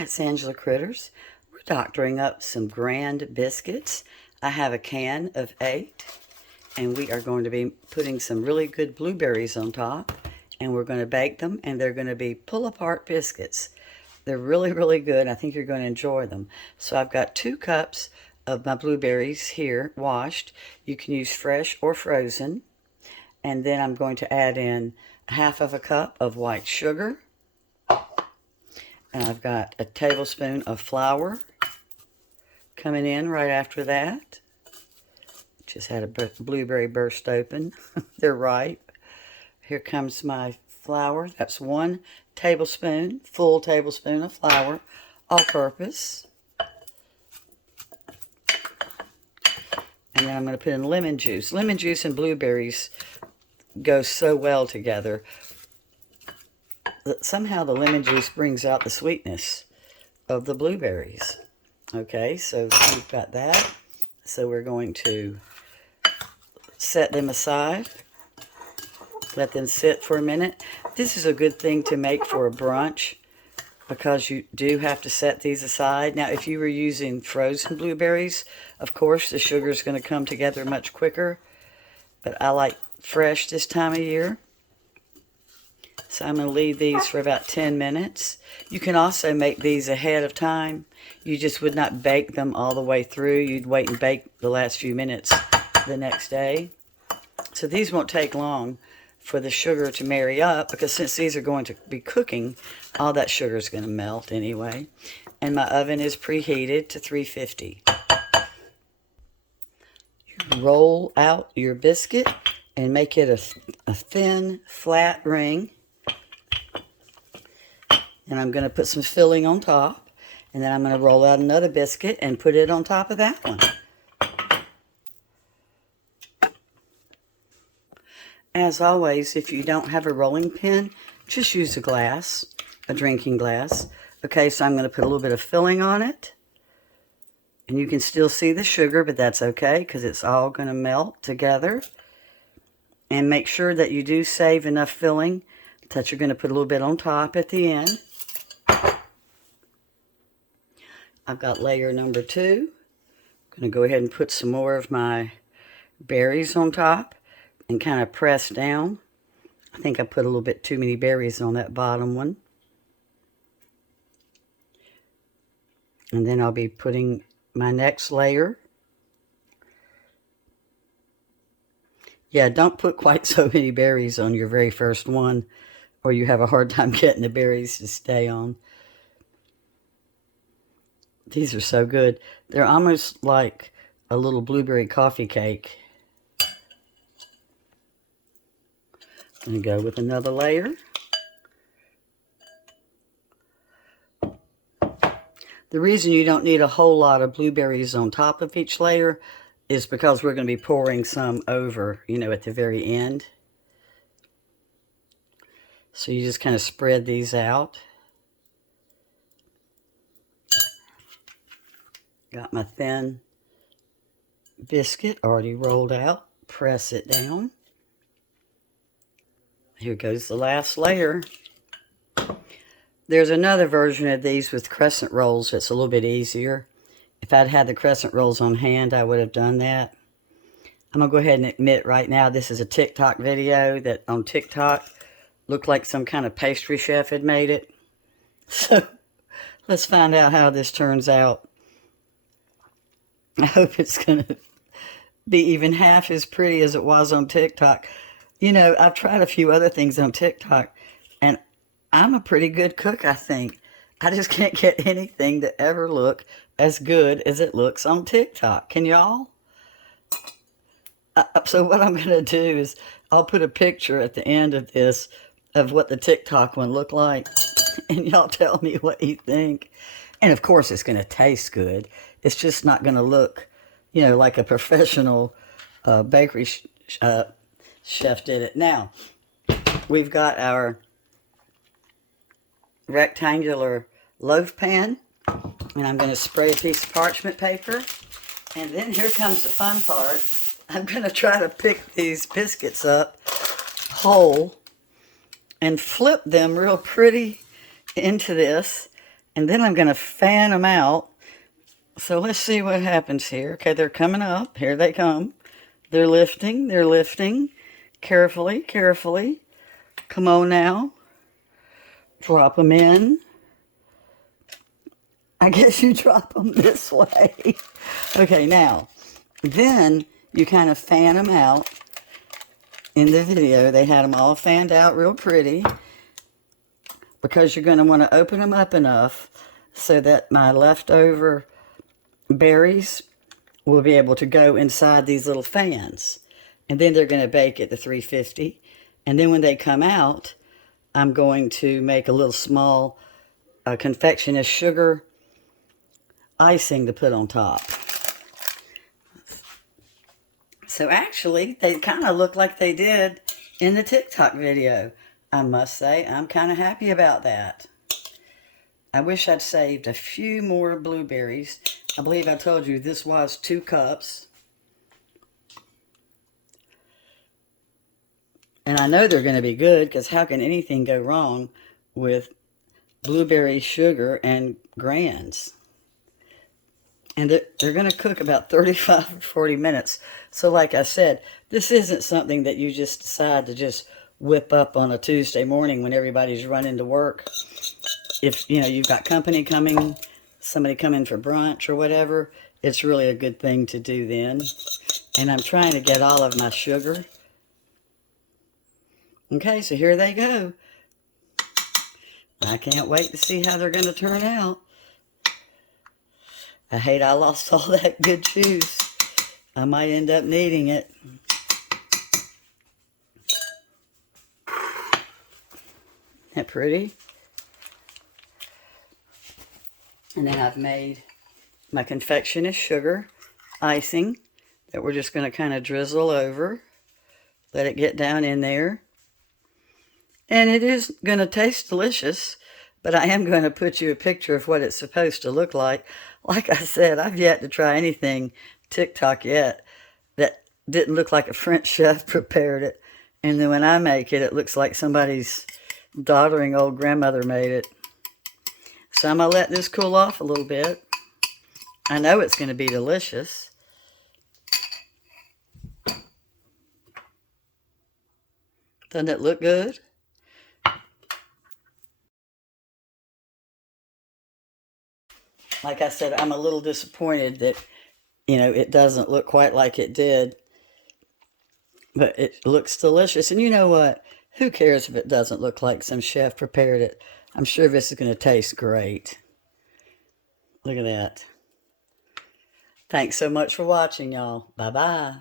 Hi, it's Angela Critters. We're doctoring up some grand biscuits. I have a can of 8, and we are going to be putting some really good blueberries on top, and we're going to bake them, and they're going to be pull-apart biscuits. They're really, really good. I think you're going to enjoy them. So I've got 2 cups of my blueberries here, washed. You can use fresh or frozen. And then I'm going to add in 1/2 cup of white sugar. And I've got a tablespoon of flour coming in right after that. Just had a blueberry burst open. They're ripe. Here comes my flour. That's 1 tablespoon, full tablespoon of flour, all-purpose. And then I'm going to put in lemon juice. Lemon juice and blueberries go so well together. Somehow the lemon juice brings out the sweetness of the blueberries. Okay, so we've got that. So we're going to set them aside. Let them sit for a minute. This is a good thing to make for a brunch because you do have to set these aside. Now, if you were using frozen blueberries, of course, the sugar is going to come together much quicker. But I like fresh this time of year. So I'm going to leave these for about 10 minutes. You can also make these ahead of time. You just would not bake them all the way through. You'd wait and bake the last few minutes the next day. So these won't take long for the sugar to marry up, because since these are going to be cooking, all that sugar is going to melt anyway. And my oven is preheated to 350. You roll out your biscuit and make it a thin, flat ring. And I'm going to put some filling on top. And then I'm going to roll out another biscuit and put it on top of that one. As always, if you don't have a rolling pin, just use a glass, a drinking glass. Okay, so I'm going to put a little bit of filling on it. And you can still see the sugar, but that's okay because it's all going to melt together. And make sure that you do save enough filling that you're going to put a little bit on top at the end. I've got layer number 2. I'm going to go ahead and put some more of my berries on top and kind of press down. I think I put a little bit too many berries on that bottom one. And then I'll be putting my next layer. Yeah, don't put quite so many berries on your very first one, or you have a hard time getting the berries to stay on. These are so good. They're almost like a little blueberry coffee cake. I'm going to go with another layer. The reason you don't need a whole lot of blueberries on top of each layer is because we're going to be pouring some over, at the very end. So you just kind of spread these out. Got my thin biscuit already rolled out. Press it down. Here goes the last layer. There's another version of these with crescent rolls that's a little bit easier. If I'd had the crescent rolls on hand, I would have done that. I'm going to go ahead and admit right now this is a TikTok video that on TikTok looked like some kind of pastry chef had made it. So let's find out how this turns out. I hope it's going to be even half as pretty as it was on TikTok. I've tried a few other things on TikTok, and I'm a pretty good cook, I think. I just can't get anything to ever look as good as it looks on TikTok. Can y'all? So what I'm going to do is I'll put a picture at the end of this of what the TikTok one looked like, and y'all tell me what you think. And of course, it's going to taste good. It's just not going to look, like a professional bakery chef did it. Now, we've got our rectangular loaf pan, and I'm going to spray a piece of parchment paper. And then here comes the fun part. I'm going to try to pick these biscuits up whole and flip them real pretty into this. And then I'm going to fan them out. So let's see what happens here. Okay, they're coming up. Here they come. They're lifting. They're lifting. Carefully, carefully. Come on now. Drop them in. I guess you drop them this way. Okay, now, then you kind of fan them out. In the video, they had them all fanned out real pretty, because you're going to want to open them up enough so that my leftover berries will be able to go inside these little fans. And then they're going to bake at the 350. And then when they come out, I'm going to make a little small confectionist sugar icing to put on top. So actually, they kind of look like they did in the TikTok video. I must say, I'm kind of happy about that. I wish I'd saved a few more blueberries. I believe I told you this was 2 cups. And I know they're going to be good, because how can anything go wrong with blueberry sugar and grands? And they're going to cook about 35 or 40 minutes. So like I said, this isn't something that you just decide to just whip up on a Tuesday morning when everybody's running to work. If, you know, you've got company coming, somebody coming for brunch or whatever, it's really a good thing to do then. And I'm trying to get all of my sugar. Okay, so here they go. I can't wait to see how they're going to turn out. I hate I lost all that good juice. I might end up needing it. Isn't that pretty? And then I've made my confectionist sugar icing that we're just going to kind of drizzle over. Let it get down in there. And it is going to taste delicious, but I am going to put you a picture of what it's supposed to look like. Like I said, I've yet to try anything TikTok yet that didn't look like a French chef prepared it. And then when I make it, it looks like somebody's doddering old grandmother made it. So I'm going to let this cool off a little bit. I know it's going to be delicious. Doesn't it look good? Like I said, I'm a little disappointed that, you know, it doesn't look quite like it did. But it looks delicious. And you know what? Who cares if it doesn't look like some chef prepared it? I'm sure this is going to taste great. Look at that. Thanks so much for watching, y'all. Bye-bye.